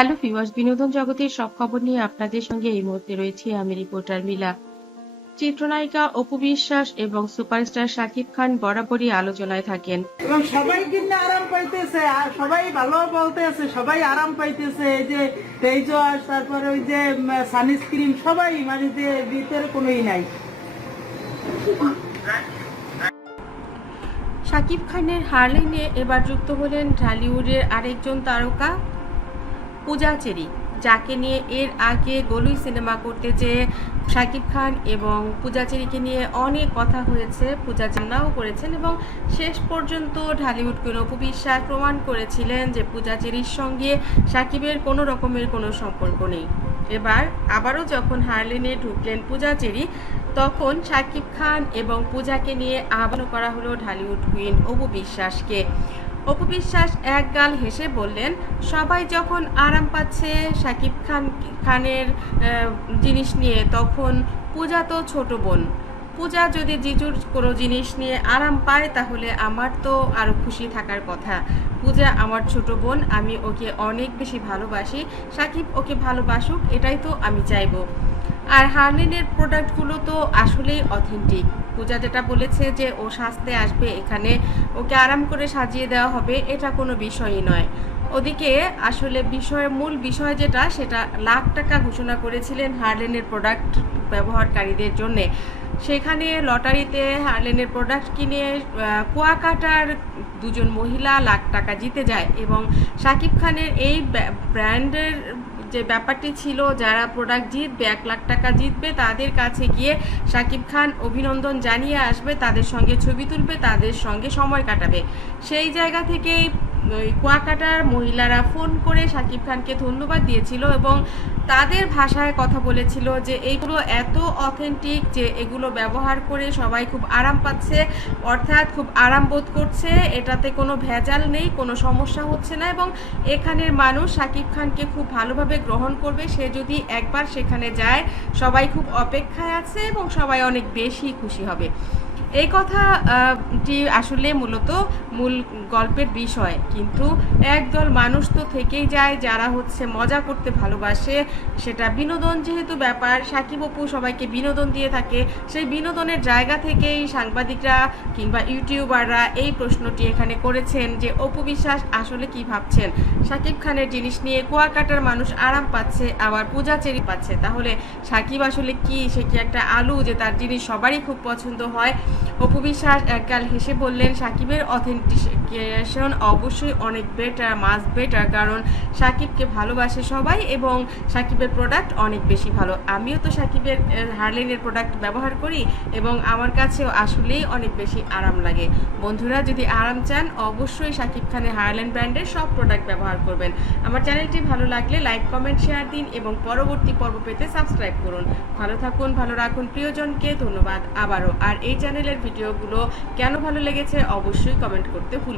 Hello viewers, বিনোদন জগতের সব খবর নিয়ে আপনাদের সঙ্গে এই মুহূর্তে রয়েছি আমি রিপোর্টার মিলা। চিত্রনায়িকা অপু বিশ্বাস এবং সুপারস্টার শাকিব খান বরাবরই আলোচনায় থাকেন। এবং সবাই কিন্তু আরাম পাইতেছে আর সবাই ভালো বলতেছে, সবাই আরাম পাইতেছে। এই যে ফেসওয়াশ, তারপরে ওই যে সানস্ক্রিন, সবাই মানে যে ভিতরে কোনোই নাই। শাকিব খানের হারলিনে এবার যুক্ত হলেন ঢালিউডের আরেকজন তারকা পূজা চেরি, যাকে নিয়ে এর আগে গলুই সিনেমা করতে যেয়ে শাকিব খান এবং পূজা চেরিকে নিয়ে অনেক কথা হয়েছে। পূজা জানাও করেছেন এবং শেষ পর্যন্ত ঢালিউডকে অপু বিশ্বাস প্রমাণ করেছিলেন যে পূজা চেরির সঙ্গে শাকিবের কোনো রকমের কোনো সম্পর্ক নেই। এবার আবারও যখন হারলিনে ঢুকলেন পূজা চেরি, তখন শাকিব খান এবং পূজাকে নিয়ে আহ্বান করা হলো ঢালিউড কুইন অপু বিশ্বাসকে। অপু বিশ্বাস একগাল হেসে বললেন, সবাই যখন আরাম পাচ্ছে শাকিব খানের জিনিস নিয়ে, তখন পূজা তো ছোট বোন। পূজা যদি জিজুর কোনো জিনিস নিয়ে আরাম পায় তাহলে আমার তো আরও খুশি থাকার কথা। পূজা আমার ছোট বোন, আমি ওকে অনেক বেশি ভালোবাসি, শাকিব ওকে ভালোবাসুক, এটাই তো আমি চাইবো। আর হার্লিনের প্রোডাক্টগুলো তো আসলেই অথেন্টিক। পূজা যেটা বলেছে যে ও সাজতে আসবে এখানে, ওকে আরাম করে সাজিয়ে দেওয়া হবে, এটা কোনো বিষয়ই নয়। ওদিকে আসলে মূল বিষয় যেটা, সেটা লাখ টাকা ঘোষণা করেছিলেন হার্লেনের প্রোডাক্ট ব্যবহারকারীদের জন্যে। সেখানে লটারিতে হার্লেনের প্রোডাক্ট কিনে কুয়াকাটার দুজন মহিলা লাখ টাকা জিতে যায় এবং শাকিব খানের এই ব্র্যান্ডের যে ব্যাপারটি ছিল, যারা প্রোডাক্ট জিতবে 1,00,000 টাকা জিতবে, তাদের কাছে গিয়ে শাকিব খান অভিনন্দন জানিয়ে আসবে, তাদের সঙ্গে ছবি তুলবে, তাদের সঙ্গে সময় কাটাবে। সেই জায়গা থেকেই কুয়াকাটার মহিলারা ফোন করে শাকিব খানকে ধন্যবাদ দিয়েছিল এবং তাদের ভাষায় কথা বলেছিল যে এইগুলো এত অথেন্টিক যে এগুলো ব্যবহার করে সবাই খুব আরাম পাচ্ছে, অর্থাৎ খুব আরাম বোধ করছে, এটাতে কোনো ভেজাল নেই, কোনো সমস্যা হচ্ছে না এবং এখানের মানুষ শাকিব খানকে খুব ভালোভাবে গ্রহণ করবে। সে যদি একবার সেখানে যায়, সবাই খুব অপেক্ষায় আছে এবং সবাই অনেক বেশি খুশি হবে। এই কথাটি আসলে মূলত মূল গল্পের বিষয়, কিন্তু একদল মানুষ তো থেকেই যায় যারা মজা করতে ভালোবাসে। সেটা বিনোদন যেহেতু ব্যাপার, শাকিব অপু সবাইকে বিনোদন দিয়ে থাকে, সেই বিনোদনের জায়গা থেকেই সাংবাদিকরা কিংবা ইউটিউবাররা এই প্রশ্নটি এখানে করেছেন যে অপু বিশ্বাস আসলে কি ভাবছেন। শাকিব খানের জিনিস নিয়ে কুয়াকাটার মানুষ আরাম পাচ্ছে, আবার পূজা চেরি পাচ্ছে, তাহলে শাকিব আসলে কি, সে কি একটা আলু যে তার জিনিস সবারই খুব পছন্দ হয়? অপু বিশ্বাস একগাল হেসে বললেন, শাকিবের অথেন্টিকেশন অবশ্যই অনেক বেটার, মাস বেটার, কারণ শাকিবকে ভালোবাসে সবাই এবং শাকিবের প্রোডাক্ট অনেক বেশি ভালো। আমিও তো শাকিবের হার্লেনের প্রোডাক্ট ব্যবহার করি এবং আমার কাছেও আসলেই অনেক বেশি আরাম লাগে। বন্ধুরা, যদি আরাম চান, অবশ্যই শাকিব খানের হার্লেন ব্র্যান্ডের সব প্রোডাক্ট ব্যবহার করবেন। আমার চ্যানেলটি ভালো লাগলে লাইক, কমেন্ট, শেয়ার দিন এবং পরবর্তী পর্ব পেতে সাবস্ক্রাইব করুন। ভালো থাকুন, ভালো রাখুন প্রিয়জনকে। ধন্যবাদ আবারও। আর এই চ্যানেলের ভিডিওগুলো কেন ভালো লেগেছে অবশ্যই কমেন্ট করতে ভুলবেন না।